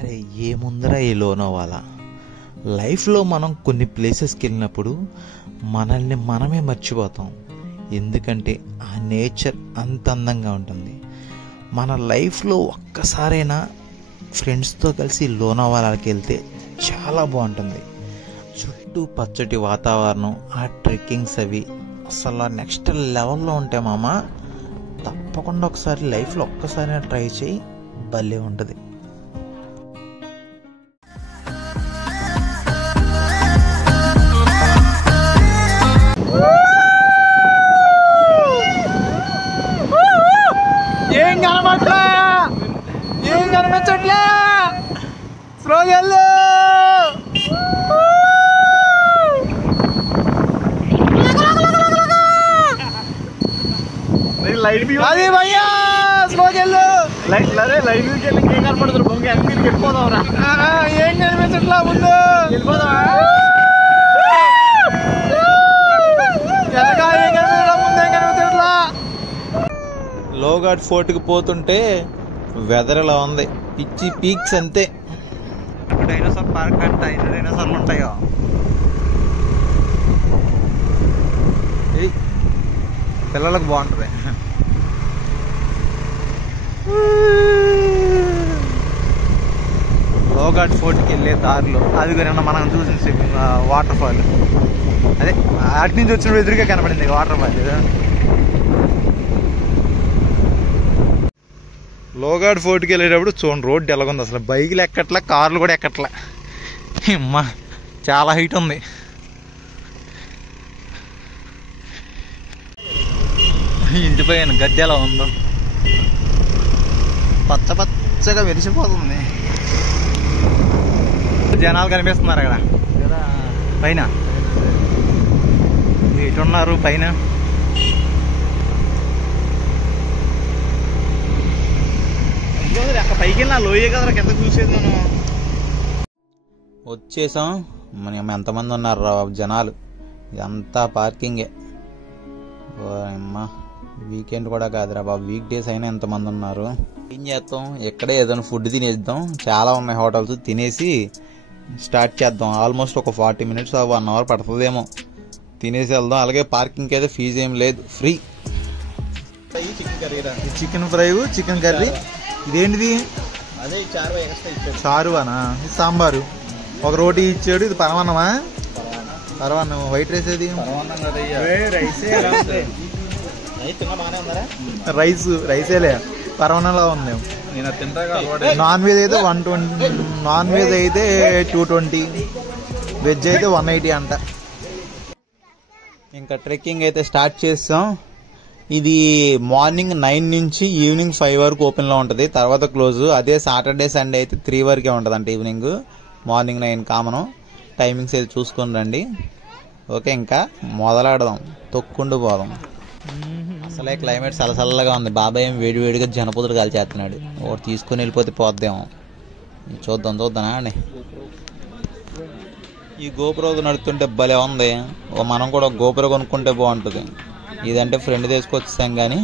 అరే ఏముందరా ఈ లోనావాలా. లైఫ్లో మనం కొన్ని ప్లేసెస్కి వెళ్ళినప్పుడు మనల్ని మనమే మర్చిపోతాం. ఎందుకంటే ఆ నేచర్ అంత అందంగా ఉంటుంది. మన లైఫ్లో ఒక్కసారైనా ఫ్రెండ్స్తో కలిసి లోనావాలాకి వెళ్తే చాలా బాగుంటుంది. చుట్టూ పచ్చటి వాతావరణం, ఆ ట్రెక్కింగ్స్ అవి అసలు నెక్స్ట్ లెవెల్లో ఉంటాయి మామ. తప్పకుండా ఒకసారి లైఫ్లో ఒక్కసారైనా ట్రై చేయి, భలే ఉంటుంది. ఏం కనిపించట్లే స్లోగా వెళ్ళు. అది భయ్యా స్లోగా వెళ్ళు. లైట్ వెళ్ళి ఏం కనపడుతుంది బొంగ అక్కడికి వెళ్ళిపోదాం. ఏం కనిపించట్లా ముందు వెళ్ళిపోదాం. ఏం కనిపించట్లా ముందు ఏం కనిపించట్లా. లోగాడ్ ఫోర్ట్కి పోతుంటే వెదర్ ఇలా ఉంది, పిచ్చి పీక్స్ అంతే. డైనోసార్ పార్క్ అంటే ఎన్ని డైనోసార్లు ఉంటాయో. పిల్లలకు బాగుంటుంది. లోగాడ్ ఫోర్ట్కి వెళ్ళే దారిలో అది నిన్న మనం చూసిన వాటర్ ఫాల్, అదే అటు నుంచి వచ్చినప్పుడు ఎదురుగా కనపడింది వాటర్ ఫాల్. లోగాడ్ ఫోర్ట్కి వెళ్ళేటప్పుడు చూడండి రోడ్డు ఎలాగుంది. అసలు బైకులు ఎక్కట్లే, కార్లు కూడా ఎక్కట్లే. అమ్మా చాలా హైట్ ఉంది. ఇంటి పైన గద్దె ఎలా ఉందో, పచ్చ పచ్చగా మెరిసిపోతుంది. జనాలు కనిపిస్తున్నారు అక్కడ పైన, ఎటున్నారు పైన. పైకి వెళ్ళినా లోయే కదరా కింద చూసేది మనం. వచ్చేసాం. మనం ఎంతమంది ఉన్నారు జనాలు, ఇదంతా పార్కింగే. అమ్మా వీకెండ్ కూడా కాదురా బాబు, వీక్ డేస్ అయినా ఎంతమంది ఉన్నారు. ఏం చేస్తాం, ఎక్కడే ఏదైనా ఫుడ్ తినేద్దాం. చాలా ఉన్నాయి హోటల్స్, తినేసి స్టార్ట్ చేద్దాం. ఆల్మోస్ట్ ఒక 40 minutes 1 hour పడుతుందేమో. తినేసి వెళ్దాం. అలాగే పార్కింగ్కి అయితే ఫీజు ఏం లేదు, free. Chicken fry, chicken curry. ఇదేంటిది? అదే చారువానా? ఇది సాంబారు. ఒక రోటీ ఇచ్చాడు. ఇది పరమాన్నమా? పరమాన్నం. వైట్ రైస్ ఏది? రైసేలే, పరమాన్నంలా ఉంది. నాన్ వెజ్ అయితే 120, నాన్ వెజ్ అయితే 220, వెజ్ అయితే 180 అంట. ఇంకా ట్రెక్కింగ్ అయితే స్టార్ట్ చేస్తాం. ఇది మార్నింగ్ 9 నుంచి ఈవినింగ్ 5 వరకు ఓపెన్లో ఉంటుంది, తర్వాత క్లోజ్. అదే సాటర్డే సండే అయితే 3 వరకే ఉంటుంది అంట ఈవినింగ్. Morning 9 common. టైమింగ్స్ అయితే చూసుకొని రండి. ఓకే, ఇంకా మొదలాడదాం, తొక్కుండు పోదాం. అసలే క్లైమేట్ చల్లగా ఉంది. బాబాయ్ ఏం వేడివేడిగా జనపదులు కాల్చేస్తున్నాడు. ఒకటి తీసుకుని వెళ్ళిపోతే పోద్దేమో. చూద్దానా అండి. ఈ గోపురం నడుస్తుంటే భలే ఉంది. మనం కూడా గోపురం కొనుక్కుంటే బాగుంటుంది. ఇదంటే ఫ్రెండ్ తీసుకొచ్చాం కానీ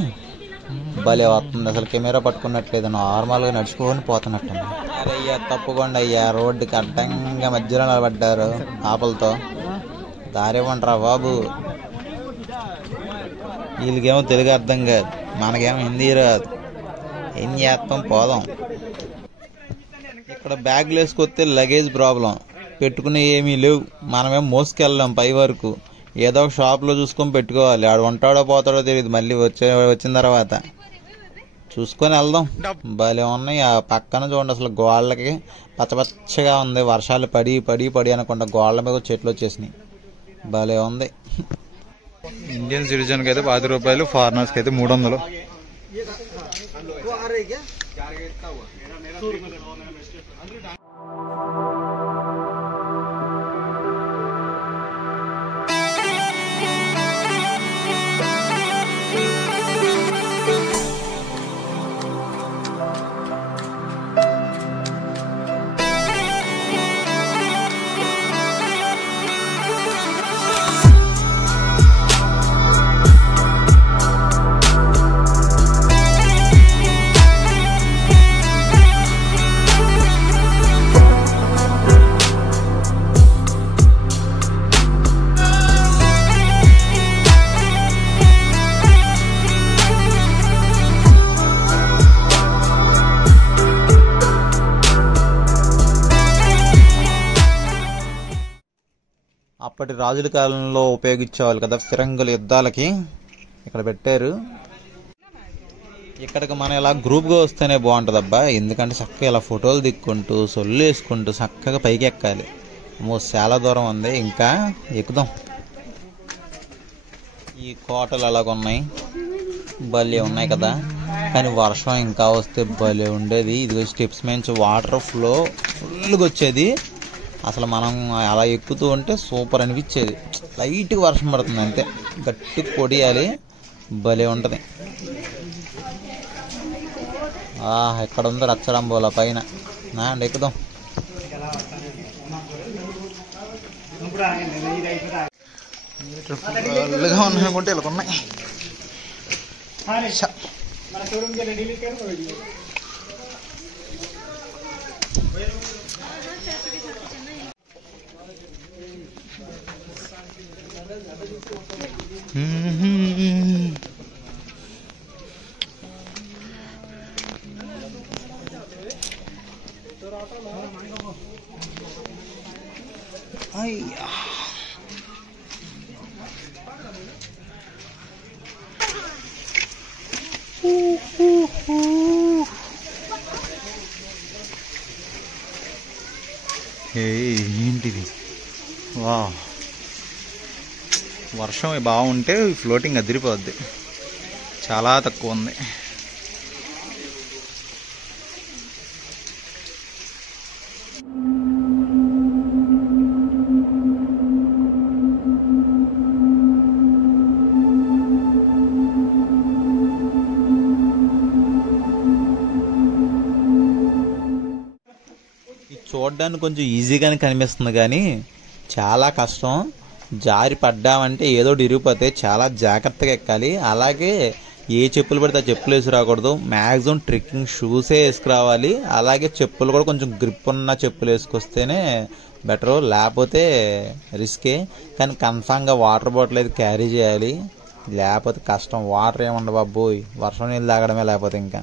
భలే వస్తుంది. అసలు కెమెరా పట్టుకున్నట్లేదు, నార్మల్గా నడుచుకొని పోతున్నట్టు. అరే అయ్యా తప్పకుండా అయ్యా, రోడ్డుకి అడ్డంగా మధ్యలో నిలబడ్డారు ఆపలతో. దారేమంటారా బాబు. వీళ్ళకేమో తెలుగు అర్థం కాదు, మనకేమో హిందీ రాదు. ఏం చేస్తాం, పోదాం. ఇక్కడ బ్యాగ్లు వేసుకొస్తే లగేజ్ ప్రాబ్లం, పెట్టుకునే ఏమీ లేవు. మనమేమో మోసుకెళ్ళాం పై వరకు. ఏదో ఒక షాప్లో చూసుకొని పెట్టుకోవాలి. ఆడు ఉంటాడో పోతాడో తెలియదు. మళ్ళీ వచ్చిన తర్వాత చూసుకొని వెళ్దాం. భలే ఉన్నాయి. ఆ పక్కన చూడండి, అసలు గోళ్ళకి పచ్చగా ఉంది. వర్షాలు పడి అనకుండా గోళ్ళ మీద చెట్లు వచ్చేసినాయి. భలే ఉంది. ఇండియన్ సిటిజన్కి అయితే 10 రూపాయలు, ఫారినర్స్కి అయితే 300. అప్పటి రాజుల కాలంలో ఉపయోగించేవాళ్ళు కదా ఫిరంగుల యుద్ధాలకి, ఇక్కడ పెట్టారు. ఇక్కడికి మనం ఇలా గ్రూప్గా వస్తేనే బాగుంటుంది అబ్బా, ఎందుకంటే చక్కగా ఇలా ఫోటోలు దిక్కుంటూ సొల్లు వేసుకుంటూ చక్కగా పైకి ఎక్కాలి. చాలా దూరం ఉంది, ఇంకా ఎక్కుదాం. ఈ కోటలు అలాగున్నాయి, భలే ఉన్నాయి కదా. కానీ వర్షం ఇంకా వస్తే భలే ఉండేది. ఇదిగో స్టెప్స్ నుంచి వాటర్ ఫ్లో ఫుల్గా వచ్చేది. అసలు మనం అలా ఎక్కుతూ ఉంటే సూపర్ అనిపించేది. లైట్గా వర్షం పడుతుంది అంతే, గట్టి కొడియాలి, భలే ఉంటుంది. ఎక్కడ ఉందో రచ్చడంబోలా పైన అండి, ఎక్కుదాం. ఫుల్గా ఉన్నాయనుకుంటే ఇలా ఉన్నాయి. అయ్యా ఏంటిది, వా వర్షం బాగుంటే ఫ్లోటింగ్ అదిరిపోద్ది. చాలా తక్కువ ఉంది. చూడడానికి కొంచెం ఈజీగానే కనిపిస్తుంది కానీ చాలా కష్టం. జారి పడ్డామంటే ఏదో ఇరిగిపోతే చాలా జాగ్రత్తగా ఎక్కాలి. అలాగే ఏ చెప్పులు పడితే ఆ చెప్పులు వేసి రాకూడదు. మ్యాక్సిమం ట్రెక్కింగ్ షూసే వేసుకురావాలి. అలాగే చెప్పులు కూడా కొంచెం గ్రిప్ ఉన్న చెప్పులు వేసుకొస్తేనే బెటరు, లేకపోతే రిస్కే. కానీ కన్ఫామ్గా వాటర్ బాటిల్ అయితే క్యారీ చేయాలి, లేకపోతే కష్టం. వాటర్ ఏముండవు బాబోయ్, వర్షం నీళ్ళు తాగడమే లేకపోతే. ఇంకా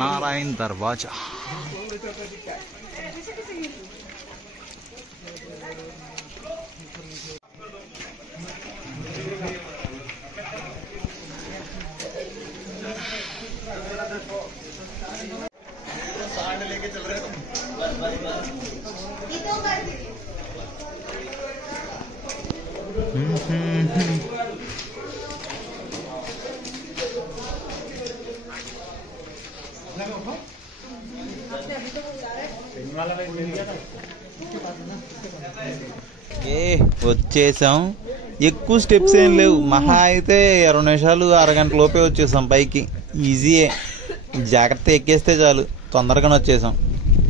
నారాయణ్ దర్వాజా వచ్చేసాం. ఎక్కువ స్టెప్స్ ఏం లేవు, మహా అయితే 20 నిమిషాలు అరగంట లోపే వచ్చేసాం పైకి. ఈజీయే, జాగ్రత్త ఎక్కేస్తే చాలు, తొందరగానే వచ్చేసాం.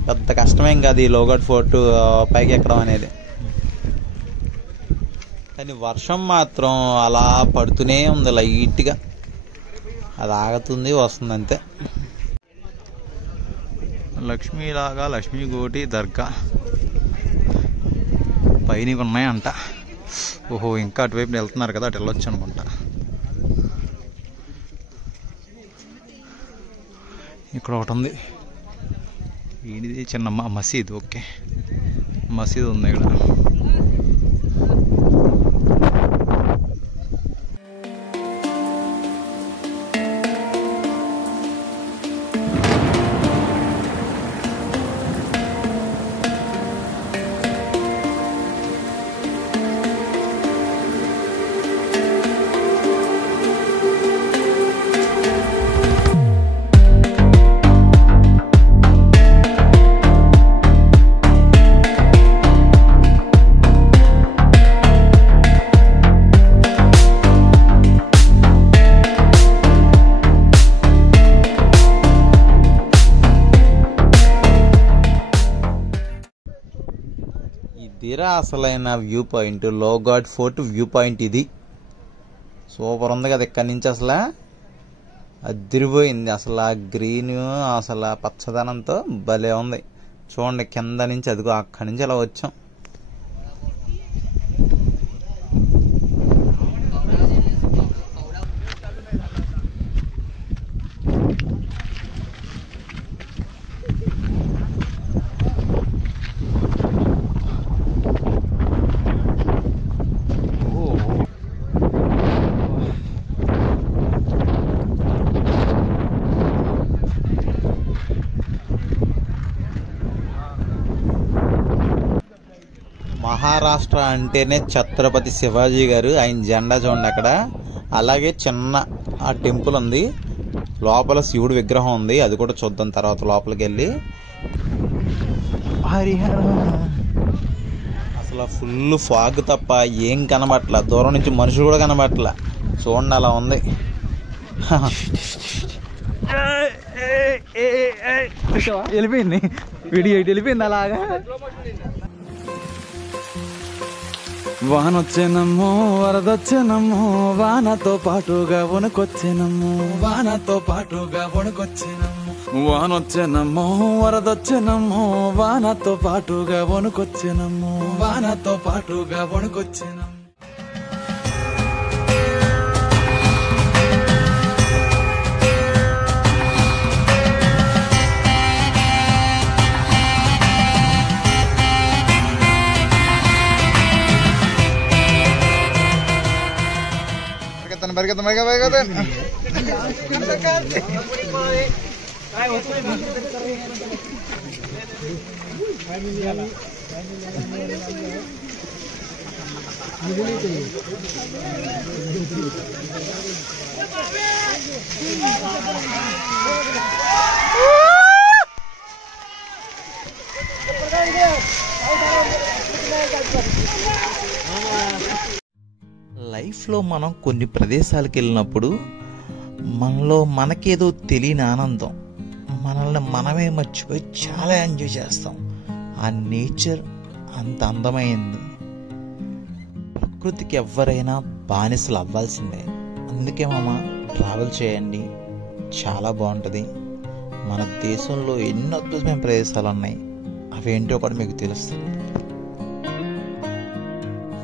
పెద్ద కష్టమేం కాదు ఈ లోగాడ్ ఫోర్ట్ పైకి ఎక్కడం అనేది. కానీ వర్షం మాత్రం అలా పడుతూనే ఉంది లైట్గా, అది ఆగుతుంది వస్తుంది అంతే. లక్ష్మీలాగా లక్ష్మీ గోటి దర్గా పైన ఉన్నాయంట. ఓహో, ఇంకా అటువైపు వెళ్తున్నారు కదా, అటు వెళ్ళొచ్చు అనుకుంటా. ఇక్కడ ఒకటి ఉంది, ఇది చిన్న మసీద్. ఓకే, మసీద్ ఉంది ఇక్కడ. ఇదిరా అసలైన view point, Lohagad fort view point. ఇది సూపర్ ఉంది కదా, ఇక్కడి నుంచి అసలు అదిరిపోయింది. అసలు ఆ గ్రీన్, అసలు ఆ పచ్చదనంతో భలే ఉంది. చూడండి కింద నుంచి, అదిగో అక్కడి నుంచి అలా వచ్చాం. మహారాష్ట్ర అంటేనే ఛత్రపతి శివాజీ గారు, ఆయన జెండా చూడండి అక్కడ. అలాగే చిన్న ఆ టెంపుల్ ఉంది, లోపల శివుడు విగ్రహం ఉంది, అది కూడా చూద్దాం తర్వాత లోపలికి వెళ్ళి. అసలు ఫుల్ ఫాగ్ తప్ప ఏం కనబట్ల, దూరం నుంచి మనుషులు కూడా కనబట్ల. చూడండి అలా ఉంది. వెళ్ళిపోయింది వీడియో, వెళ్ళిపోయింది అలాగా. వానొచ్చేనమ్మో వరదొచ్చేనమ్మో, వానతో పాటుగా వణుకొచ్చేనమ్మో, వానతో పాటుగా వణుకొచ్చేనమ్మో. వానొచ్చేనమ్మో వరదొచ్చేనమ్మో, వానతో పాటుగా వణుకొచ్చేనమ్మో, వానతో పాటుగా వణుకొచ్చేనమ్మో. లైఫ్లో మనం కొన్ని ప్రదేశాలకు వెళ్ళినప్పుడు మనలో మనకేదో తెలియని ఆనందం, మనల్ని మనమే మర్చిపోయి చాలా ఎంజాయ్ చేస్తాం. ఆ నేచర్ అంత అందమైంది. ప్రకృతికి ఎవరైనా బానిసలు అవ్వాల్సిందే. అందుకే మామ ట్రావెల్ చేయండి, చాలా బాగుంటుంది. మన దేశంలో ఎన్నో అద్భుతమైన ప్రదేశాలు ఉన్నాయి, అవేంటో కూడా మీకు తెలుస్తుంది.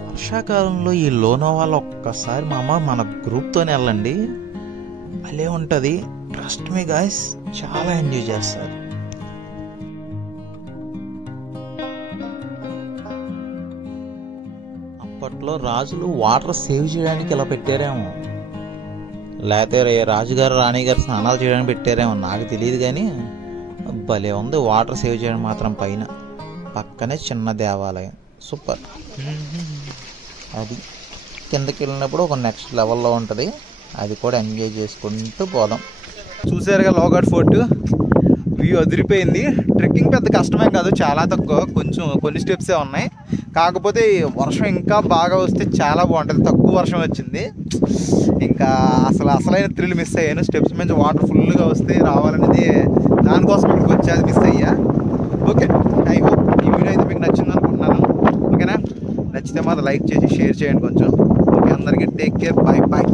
వర్షాకాలంలో ఈ లోనావాల ఒక్కసారి మామ మన గ్రూప్తోనే వెళ్ళండి, భలే ఉంటుంది. ట్రస్ట్ మీ గాయ్స్, చాలా ఎంజాయ్ చేస్తారు. అప్పట్లో రాజులు వాటర్ సేవ్ చేయడానికి ఇలా పెట్టారేమో, లేకపోతే రాజుగారు రాణిగారు స్నానాలు చేయడానికి పెట్టారేమో, నాకు తెలియదు. కానీ భలే ఉంది వాటర్ సేవ్ చేయడం మాత్రం. పైన పక్కనే చిన్న దేవాలయం, సూపర్. అది కిందకి వెళ్ళినప్పుడు ఒక నెక్స్ట్ లెవెల్లో ఉంటుంది, అది కూడా ఎంజాయ్ చేసుకుంటూ పోదాం. చూసారుగా లోగాడ్ ఫోర్ట్ వ్యూ అదిరిపోయింది. ట్రెక్కింగ్ పెద్ద కష్టమేం కాదు, చాలా తక్కువ, కొన్ని స్టెప్సే ఉన్నాయి. కాకపోతే వర్షం ఇంకా బాగా వస్తే చాలా బాగుంటుంది. తక్కువ వర్షం వచ్చింది, ఇంకా అసలైన థ్రిల్ మిస్ అయ్యాను. స్టెప్స్ మీద వాటర్ ఫుల్గా వస్తే రావాలనేది, దానికోసం ఇక్కడికి వచ్చి అది మిస్ అయ్యా. ఓకే, ఐ హోప్ ఈ వీడియో అయితే మీకు నచ్చింది అనుకుంటున్నాను. ఓకేనా, నచ్చితే మాత్రం లైక్ చేసి షేర్ చేయండి కొంచెం. ఓకే, అందరికీ టేక్ కేర్, బాయ్ బాయ్.